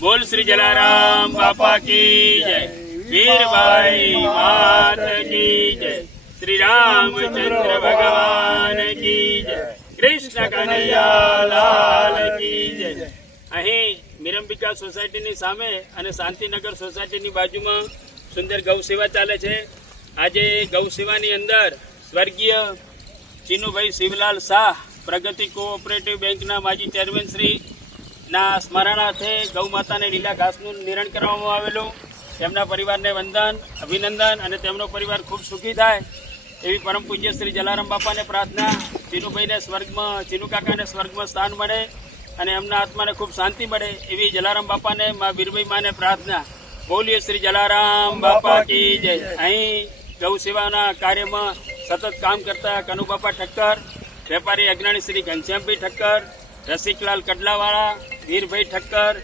बोल श्री जलाराम बापा की जय, वीरबाई मात की जय, श्री रामचंद्र भगवान की जय, कृष्ण कन्हैया लाल की जय। અહીં મિરંબિકા સોસાયટીની સામે અને શાંતિનગર સોસાયટીની બાજુમાં સુંદર ગૌ સેવા ચાલે છે। આજે ગૌ સેવાની અંદર સ્વર્ગીય ચીનુભાઈ શિવલાલ શાહ પ્રગતિ કોઓપરેટિવ બેંકના માજી ચેરમેન શ્રી ના સ્મરણાર્થે ગૌ માતાને લીલા ઘાસનું નિરણ કરવામાં આવેલું। તેમના પરિવારને વંદન, અભિનંદન અને તેમનો પરિવાર ખૂબ સુખી થાય એવી પરમ પૂજ્ય શ્રી જલારામ બાપાને પ્રાર્થના। ચીનુભાઈને સ્વર્ગમાં, ચીનુ કાકાને સ્વર્ગમાં સ્થાન મળે અને એમના આત્માને ખૂબ શાંતિ મળે એવી જલારામ બાપાને મા વીરબાઈ માને પ્રાર્થના। બોલીએ શ્રી જલારામ બાપા કી જય। અહીં ગૌ સેવાના કાર્યમાં સતત કામ કરતા કનુબાપા ઠક્કર, વેપારી અગ્રણી શ્રી ઘનશ્યામભાઈ ઠક્કર, રસિકલાલ કડલાવાળા, વીરભાઈ ઠક્કર,